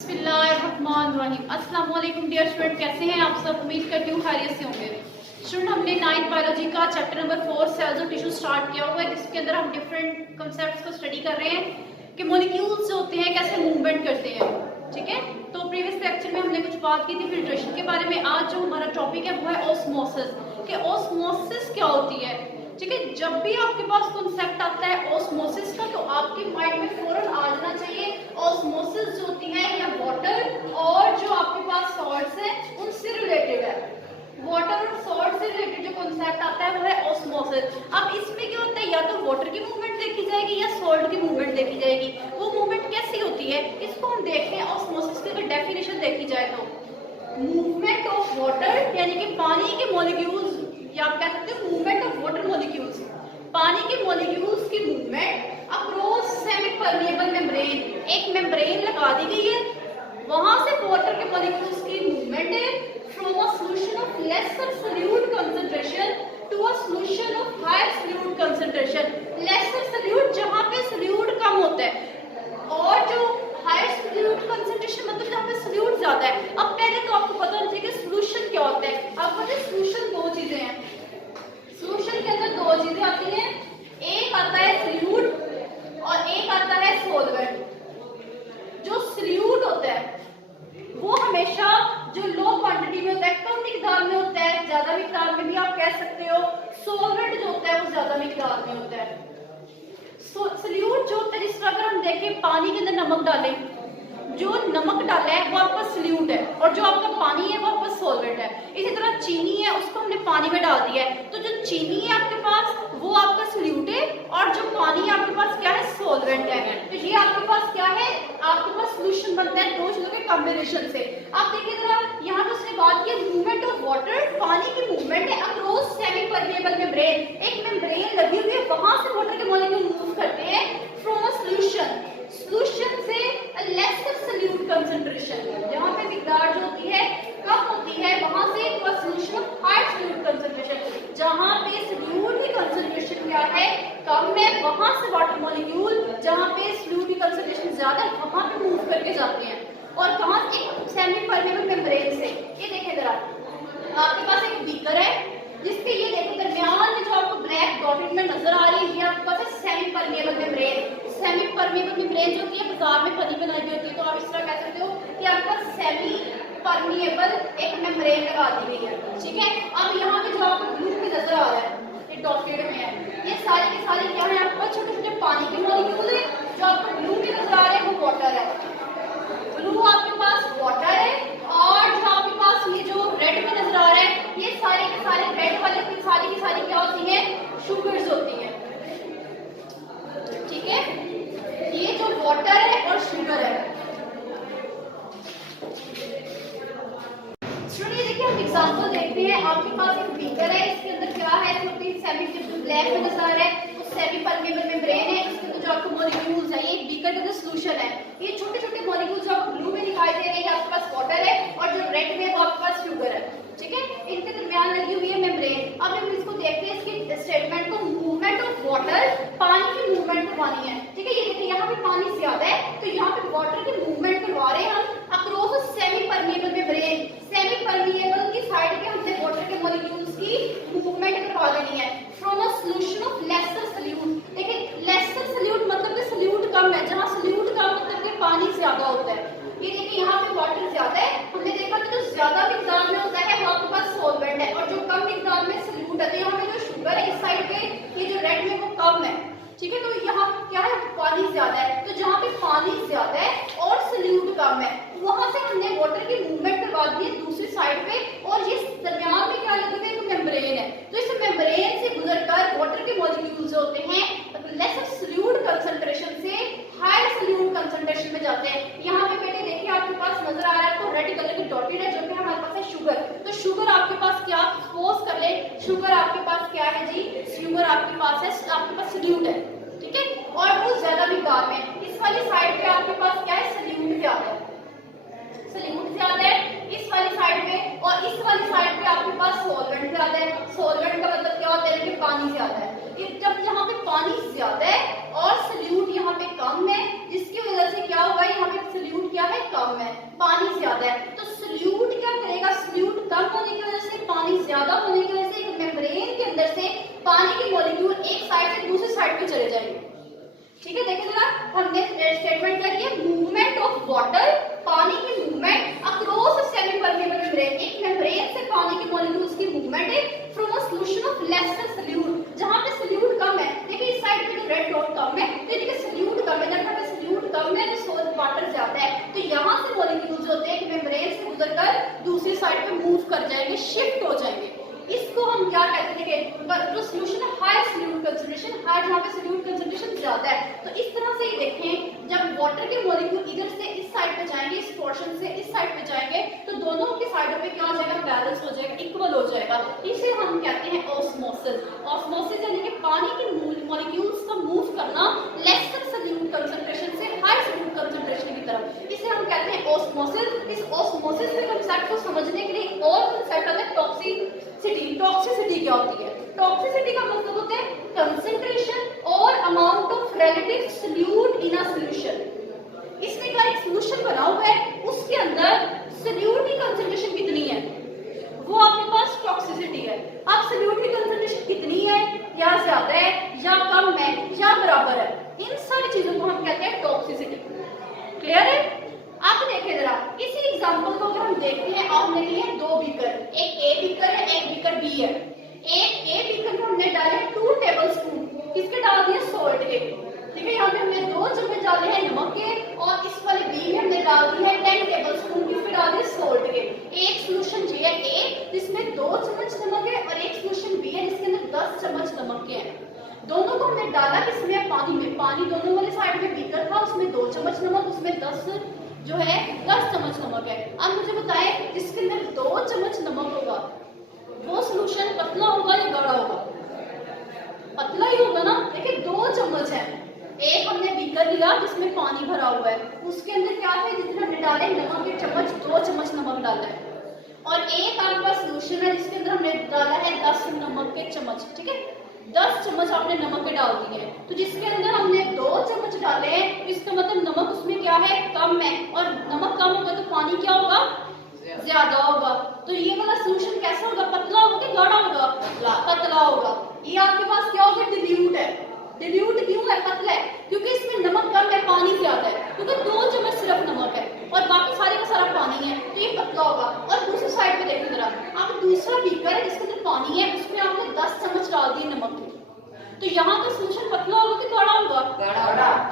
बिस्मिल्लाहिर्रहमानिर्रहीम। अस्सलाम वालेकुम डियर स्टूडेंट, कैसे हैं आप सब? उम्मीद करती हूँ खैरियत से होंगे। स्टूडेंट, हमने 9th बायोलॉजी का चैप्टर नंबर 4 सेल्स और टिश्यू स्टार्ट किया हुआ है, जिसके अंदर हम डिफरेंट कॉन्सेप्ट्स को स्टडी कर रहे हैं कि मॉलिक्यूल्स जो होते हैं कैसे मूवमेंट करते हैं। ठीक है, तो प्रीवियस लेक्चर में हमने कुछ बात की थी फिल्ट्रेशन के बारे में। आज जो हमारा टॉपिक है वो है ऑस्मोसिस, कि ऑस्मोसिस क्या होती है। ठीक है, जब भी आपके पास कॉन्सेप्ट आता है ऑस्मोसिस का, तो आपके माइंड में फौरन आ जाना चाहिए ऑस्मोसिस जो होती है या वाटर और जो आपके पास सॉल्ट्स हैं उनसे रिलेटेड है। वाटर और सॉल्ट से रिलेटेड जो कॉन्सेप्ट आता है वो है ऑस्मोसिस। अब इसमें क्या होता है, या तो वाटर की मूवमेंट देखी जाएगी या सॉल्ट की मूवमेंट देखी जाएगी। वो मूवमेंट कैसी होती है इसको हम देखते हैं। ऑस्मोसिस की अगर डेफिनेशन देखी जाए तो मूवमेंट ऑफ वाटर, यानी कि पानी के मॉलिक्यूल्स, या आप कह सकते हो मूवमेंट ऑफ वाटर मॉलिक्यूल्स, पानी के मॉलिक्यूल्स की movement across semi permeable membrane. एक मेम्ब्रेन लगा दी गई है, वहां से वाटर के मॉलिक्यूल्स की मूवमेंट है from a solution of lesser solute concentration to a solution of higher solute concentration. Lesser solute जहां पे सोल्यूट कम होता है, और जो हायर सोल्यूट कंसंट्रेशन मतलब जहां पे सोल्यूट ज्यादा है। अब पहले तो आपको पता होना चाहिए कि सॉल्यूशन क्या होता है। आपको पता है सॉल्यूशन दो चीजें हैं। सॉल्यूशन के अंदर दो चीजें आती हैं, एक आता है सोल्यूट और एक आता है सॉल्वेंट। जो सोल्यूट होता है वो हमेशा जो लो क्वांटिटी में होता है, कम मिकदार में होता है, ज्यादा मिकदार में भी आप कह सकते हो। सॉल्वेंट जो होता है वो ज्यादा मिकदार में होता है। सोल्यूट जो होता है, जिस तरह अगर हम देखें पानी के अंदर नमक डालें, जो नमक डाला है वो आपका सोल्यूट है और जो आपका पानी है वो आपका सॉल्वेंट है। इसी तरह चीनी है, उसको हमने पानी में डाल दिया है, तो जो चीनी है आपके पास वो आपका सोल्यूट है और जो पानी है आपके पास क्या है, सॉल्वेंट है। तो ये आपके पास क्या है, आपके पास सॉल्यूशन बनता है दो चीजों के कॉम्बिनेशन से। आप देखिए जरा, यहाँ पे उसने बात की मूवमेंट ऑफ वाटर, पानी की मूवमेंट है अक्रॉस सेमी परमेबल मेम्ब्रेन। एक मेम्ब्रेन लगी हुई है, वहां से वाटर के मॉलिक्यूल मूव करते हैं फ्रॉम अ सॉल्यूशन, सॉल्यूशन से लेसर सोल्यूट कंसंट्रेशन, जहां पे मिकदार जो होती है कम होती है, वहां से to a solution of higher solute concentration, जहां पे सोल्यूट की कंसंट्रेशन क्या है, कम है, वहां से वाटर मॉलिक्यूल जहां पे सोल्यूट की कंसंट्रेशन ज्यादा है वहां पे मूव करके जाते हैं। और कहां से, सेमी परमेबल मेम्ब्रेन से। ये देखें जरा, आपके पास एक बीकर है जिसके ये देखो दरमियान में जो आपको ब्लैक डॉटेड में नजर आ रही है, ये आपके पास है semi permeable membrane. Semi permeable membrane जो होती है बाजार में बनी बनाई हुई होती है, तो आप इस तरह कह सकते हो कि आपका सेमी परमेबल एक मेम्ब्रेन लगा दी गई है। ठीक है, अब यहाँ पे जो आपको ब्लू में नजर आ रहा है, ये डॉटेड में है, ये सारे के सारे क्या है, आपको छोटे छोटे पानी के मॉलिक्यूल है। जो आपको ब्लू में नजर आ रहे हैं वो वाटर है, ब्लू आपके पास वाटर है। और जो आपके पास ये जो रेड में नजर आ रहा है, ये सारे के सारे रेड वाले की सारी क्या होती है, शुगर्स होती है। ठीक है, ये जो वाटर है और शुगर है। स्टूडेंट, देखिए हम एग्जांपल देखते हैं। आपके पास एक बीकर है, इसके अंदर क्या है, छोटी सेमी ब्लैक में नजर आ रहा है वो सेमी परमेबल मेम्ब्रेन है। इसके अंदर जो आपको मॉलिक्यूल्स है, ये बीकर के अंदर सॉल्यूशन है। ये छोटे छोटे मॉलिक्यूल्स जो आपको ब्लू में दिखाई दे रहे हैं, आपके पास वाटर है, और जो रेड में वो आपके पास शुगर है। ठीक है, इनके दरमियान लगी हुई है मेम्ब्रेन। अब हम इसको देखते हैं, इसकी स्टेटमेंट को, मूवमेंट ऑफ वाटर, पानी की मूवमेंट करवानी है। ठीक है, ये देखिए यहाँ पे पानी ज्यादा है, तो यहाँ पे वाटर की मूवमेंट करवा रहे हैं हम across semi permeable membrane. Semi permeable की साइड पे हमने वाटर के मॉलिक्यूल्स की मूवमेंट करवा देनी है from a solution of lesser solute. देखिए लेसर सोल्यूट मतलब कि सोल्यूट कम है, जहां सोल्यूट कम मतलब कि पानी ज्यादा होता है। ये देखिए यहाँ पे वाटर ज्यादा है, हमने देखा कि जो ज्यादा मिकदार में होता है वो आपके पास सॉल्वेंट है, और जो कम मिकदार में सोल्यूट है। तो यहाँ पे जो शुगर है इस साइड पे, ये जो रेड में वो कम है। ठीक है, तो यहाँ क्या है, पानी ज्यादा है, तो जहाँ पे पानी ज्यादा है और सोल्यूट कम है, वहां से हमने वाटर की मूवमेंट करवा दी है दूसरी साइड पे। और ये दरमियान में क्या लगे हुए, एक मेम्ब्रेन है, तो इस मेम्ब्रेन से गुजरकर वाटर के मॉलिक्यूल्स होते हैं लेसर सोल्यूट कंसंट्रेशन से हायर सोल्यूट कंसंट्रेशन में जाते हैं। यहाँ पे बेटे देखिए आपके पास नजर आ रहा है आपको रेड कलर की डॉटेड है, जो कि हमारे पास है शुगर। तो शुगर आपके पास क्या, सपोज कर ले शुगर आपके पास क्या है जी, शुगर आपके पास है, आपके पास सोल्यूट है। ठीक है, और वो ज्यादा मिकदार में। इस वाली साइड पे आपके पास क्या है, सोल्यूट ज्यादा है, सोल्यूट ज्यादा है इस वाली साइड पे, और इस वाली साइड पे आपके पास सॉल्वेंट ज्यादा है। सॉल्वेंट का मतलब क्या होता है कि पानी ज्यादा है। जब यहाँ पे पानी ज्यादा है और सोल्यूट यहाँ पे कम है, जिसकी वजह से क्या होगा, यहाँ पे सोल्यूट क्या है, कम है। है। तो सल्यूट क्या करेगा, सल्यूट कम होने की वजह से, पानी ज्यादा होने की वजह से एक मेम्ब्रेन के अंदर से पानी के मॉलिक्यूल एक साइड से दूसरी साइड पे चले जाएंगे। ठीक है, देखिए जरा हमने स्टेटमेंट क्या किया, मूवमेंट ऑफ वाटर, पानी की movement across semi permeable membrane, एक मेम्ब्रेन से पानी के मॉलिक्यूल्स की मूवमेंट है from a solution of lesser solute, जहां पे सल्यूट कम है। देखिए इस साइड पे जो रेड डॉट कम है, तो देखिए सल्यूट कम है, जहां पे सल्यूट कम है तो सोल्ट वाटर ज्यादा है, तो यहां से मॉलिक्यूल्स होते हैं मेम्ब्रेन से गुजरकर दूसरी साइड पे मूव कर जाएंगे, शिफ्ट हो जाएंगे। इसको हम क्या कहते हैं, जो सॉल्यूशन है हाई सल्यूट कंसंट्रेशन, हाई जहां पे सल्यूट कंसंट्रेशन ज्यादा है। तो इस तरह से ही देखें, जब वाटर के मॉलिक्यूल इधर से इस साइड पे जाएंगे, इस पोर्शन से इस साइड पे जाएंगे, तो दोनों की साइडों पे क्या हो जाएगा, बैलेंस हो जाएगा, इक्वल हो जाएगा। इसे हम कहते हैं ऑस्मोसिस। ऑस्मोसिस यानी कि पानी के मॉलिक्यूल्स का मूव करना लेसर सल्यूट कंसंट्रेशन से हाई सल्यूट कंसंट्रेशन की तरफ, इसे हम कहते हैं ऑस्मोसिस। इस ऑस्मोसिस के कांसेप्ट को समझने के लिए और कांसेप्ट आता है टॉक्सिसिटी। टॉक्सिसिटी क्या होती है, टॉक्सिसिटी का मतलब होता है कंसंट्रेशन और amount of relative salute in a solution. इसमें का एक सॉल्यूशन बना हुआ है, उसके अंदर सल्यूट की कंसंट्रेशन कितनी है, वो आपके पास टॉक्सिसिटी है। अब सल्यूट की कंसंट्रेशन कितनी है, या ज्यादा है या कम है या बराबर है, इन सारी चीजों को हम कहते हैं टॉक्सिसिटी। क्लियर है? आप देखिए जरा इसी एग्जांपल को अगर हम देखते हैं, आपने लिए दो बीकर, एक ए बीकर है एक बीकर बी है। एक ए बीकर में हमने डाले 2 टेबलस्पून, किसके डाल दिए, सॉल्ट के। ठीक है, यहाँ पे हमने 2 चम्मच डाले हैं नमक के, और इस वाले बी में हमने डाल दिए हैं 10 टेबलस्पून, किसके डाल दिए, सॉल्ट के। एक सोल्यूशन ये है ए जिसमें 2 चम्मच नमक है, और एक सोल्यूशन बी है जिसके अंदर 10 चम्मच नमक के हैं। दोनों को हमने डाला किसमें, पानी में। पानी दोनों वाले साइड में बीकर था, उसमें 2 चम्मच नमक, उसमें 10 चम्मच नमक है। अब मुझे बताएं, जिसके अंदर 2 चम्मच नमक होगा वो सॉल्यूशन पतला होगा या गाढ़ा होगा, पतला ही होगा ना। देखिए 2 चम्मच है, एक हमने बीकर लिया जिसमें पानी भरा हुआ है, उसके अंदर क्या है, जितने हमने डाले नमक के चम्मच, 2 चम्मच नमक डाला है, और एक आपका सॉल्यूशन है जिसके अंदर हमने डाला है 10 नमक के चम्मच। ठीक है, 10 चम्मच आपने नमक के डाल दिए, तो जिसके अंदर हमने 2 चम्मच डाले हैं, तो इसका मतलब नमक उसमें क्या है, कम है, और नमक कम होगा तो पानी क्या होगा, ज्यादा होगा। तो ये वाला सॉल्यूशन कैसा होगा, पतला होगा कि गाढ़ा होगा, पतला होगा। ये आपके पास क्या होगा, डिल्यूट है। डिल्यूट क्यों है, पतला है, क्योंकि इसमें नमक कम है, पानी ज्यादा है, क्योंकि 2 चम्मच सिर्फ नमक है और बाकी सारे का सारा पानी है, तो ये पतला होगा। और दूसरी साइड पे देखिए जरा, आप दूसरा बीकर है जिसके अंदर पानी है, उसमें आपने 10 चम्मच डाल दिए नमक के, तो यहाँ का सॉल्यूशन पतला होगा कि गाढ़ा होगा,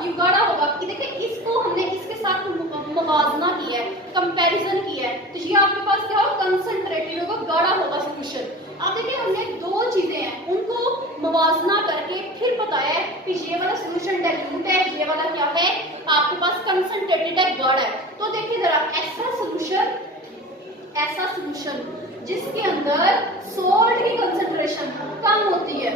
ये गाढ़ा होगा। देखिए इसको हमने इसके साथ मुवाजना किया है, कंपैरिजन किया है, तो ये आपके पास क्या होगा, कंसंट्रेटेड होगा, गाढ़ा होगा सॉल्यूशन। अब देखिए हमने 2 चीजें हैं उनको मुवाजना करके फिर बताया है कि ये वाला सॉल्यूशन डाइल्यूट है, ये वाला क्या है आपके पास कंसंट्रेटेड है, गाढ़ा है। तो देखिए जरा ऐसा सॉल्यूशन जिसके अंदर सॉल्ट की कंसंट्रेशन कम होती है,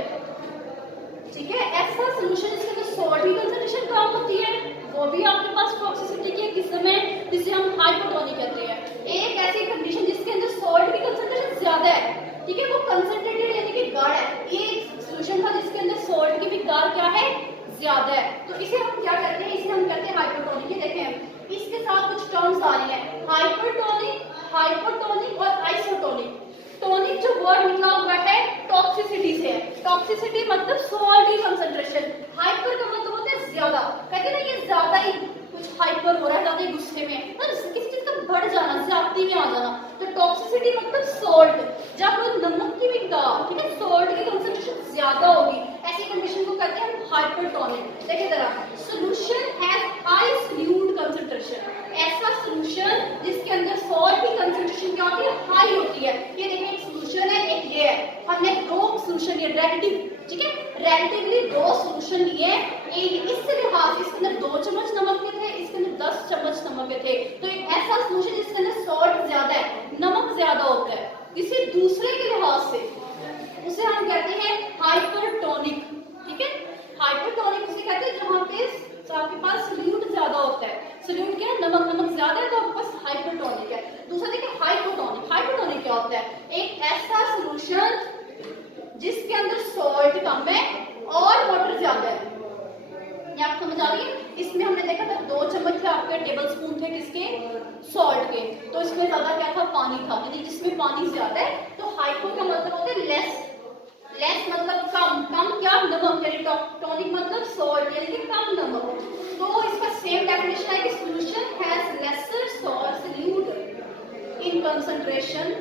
ठीक है, ऐसा सॉल्यूशन जिसके अंदर सॉल्ट की कंसंट्रेशन कम होती है, वो भी आपके पास टॉक्सिसिटी की किस में, जिसे हम हाइपोटोनिक कहते हैं। एक ऐसी कंडीशन जिसके अंदर सॉल्ट की कंसंट्रेशन ज्यादा है, ठीक है, वो कंसंट्रेटेड यानी कि गाढ़ा है। ये सॉल्यूशन था जिसके अंदर सॉल्ट की मिकदार क्या है, ज्यादा है, तो इसे हम क्या कहते हैं, इसे हम कहते हैं हाइपोटोनिक। ये देखें इसके साथ कुछ टर्म्स आ रही हैं, हाइपोटोनिक और आइसोटोनिक। टोनिक जो वर्ड निकला हुआ है टॉक्सिसिटी से है, टॉक्सिसिटी मतलब सॉल्ट की कंसंट्रेशन, हाइपर का मतलब होता है ज्यादा, कहते हैं ना ये ज्यादा ही कुछ हाइपर हो रहा है, ज्यादा ही गुस्से में, तो किसी चीज का बढ़ जाना, ज्यादती में आ जाना, तो टॉक्सिसिटी मतलब सॉल्ट, जब नमक की मिकदार, ठीक है, सॉल्ट की कंसंट्रेशन ज्यादा होगी, ऐसी कंडीशन को कहते हैं हाइपरटोनिक। देखिए जरा, solution has high solute concentration, ऐसा सॉल्यूशन जिसके अंदर सॉल्ट की कंसंट्रेशन क्या होती है, हाई होती है। ये देखिए एक सॉल्यूशन है, एक ये है, हमने 2 सॉल्यूशन ये रिलेटिव, ठीक है, रिलेटिवली 2 सॉल्यूशन लिए, एक इस लिहाज इसके अंदर 2 चम्मच नमक के थे, इसके अंदर 10 चम्मच नमक के थे, तो एक ऐसा सॉल्यूशन जिसके अंदर सॉल्ट ज्यादा है, नमक ज्यादा होता है, किसी दूसरे के लिहाज से उसे हम कहते हैं हाइपरटोनिक। ठीक है, हाइपरटोनिक उसे कहते हैं जहां पे आपके पास सॉल्यूट ज्यादा होता है, सॉल्यूट क्या है, नमक ज्यादा है, तो आपके पास हाइपरटोनिक है। दूसरा देखिए हाइपोटोनिक, हाइपोटोनिक क्या होता है, एक ऐसा सॉल्यूशन जिसके अंदर सॉल्ट कम है और वाटर ज्यादा है। ये आपको समझ आ रही है? इसमें हमने देखा था 2 चम्मच थे आपके टेबल स्पून थे किसके, सॉल्ट के, तो तो इसमें ज्यादा क्या था, पानी था, यानी जिसमें पानी ज्यादा है तो हाइपो का मतलब होता है लेस, लेस मतलब कम, कम क्या, नमक, यानी टॉनिक मतलब सॉल्ट, यानी कि कम नमक। तो इसका सेम डेफिनेशन है कि solution has lesser salt solute in concentration.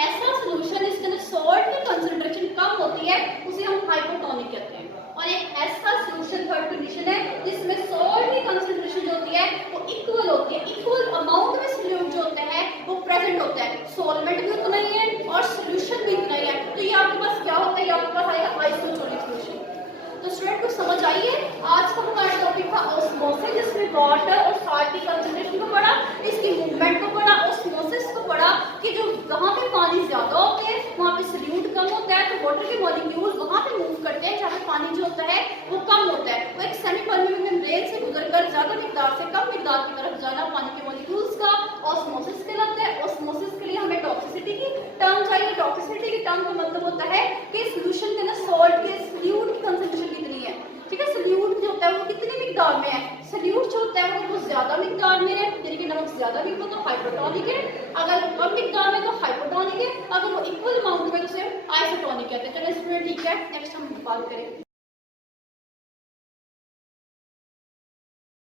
ऐसा सॉल्यूशन जिसके अंदर सॉल्ट की कंसंट्रेशन कम होती है उसे हम हाइपोटोनिक कहते हैं। और एक ऐसा सॉल्यूशन, थर्ड कंडीशन है, जिसमें सॉल्ट की कंसंट्रेशन जो होती है वो इक्वल होती है, इक्वल अमाउंट में सॉल्यूट जो होता है वो प्रेजेंट होता है, सॉल्वेंट भी उतना ही है और सॉल्यूशन भी उतना ही है। तो ये आपके पास क्या होता है, ये आपके पास आएगा आइसोटोनिक सॉल्यूशन। तो स्टूडेंट को समझ आइए, आज का हमारा टॉपिक था ऑस्मोसिस, जिसमें वाटर और सॉल्ट की कंसंट्रेशन को पढ़ा, इसकी मूवमेंट को पढ़ा, ऑस्मोसिस को पढ़ा कि जो जहाँ पे पानी ज्यादा होते हैं वहाँ पे सॉल्यूट कम होता है, तो वाटर के मॉलिक्यूल वहाँ पे मूव करते हैं जहाँ पे पानी जो होता है वो कम होता है। वो एक सेमी परमेबल मेम्ब्रेन से गुजरकर ज्यादा मिकदार से कम मिकदार की तरफ जाना पानी के मॉलिक्यूल्स का ऑस्मोसिस कहलाता है। ऑस्मोसिस के लिए हमें टॉक्सिसिटी की टर्म चाहिए। टॉक्सिसिटी की टर्म का मतलब होता है कि सॉल्यूशन के अंदर सॉल्ट के सॉल्यूट की कंसंट्रेशन कितनी है, ठीक है, सॉल्यूट जो होता है वो कितनी मिकदार में है, सॉल्यूट जो होता है वो ज्यादा मिकदार में है, यानी कि नमक ज्यादा मिकदार तो हाइपोटोनिक है, अगर कम मिकदार में तो हाइपोटोनिक है, अगर वो इक्वल अमाउंट में तो उसे आइसोटोनिक कहते हैं। चलो स्टूडेंट ठीक है, नेक्स्ट हम बात करें।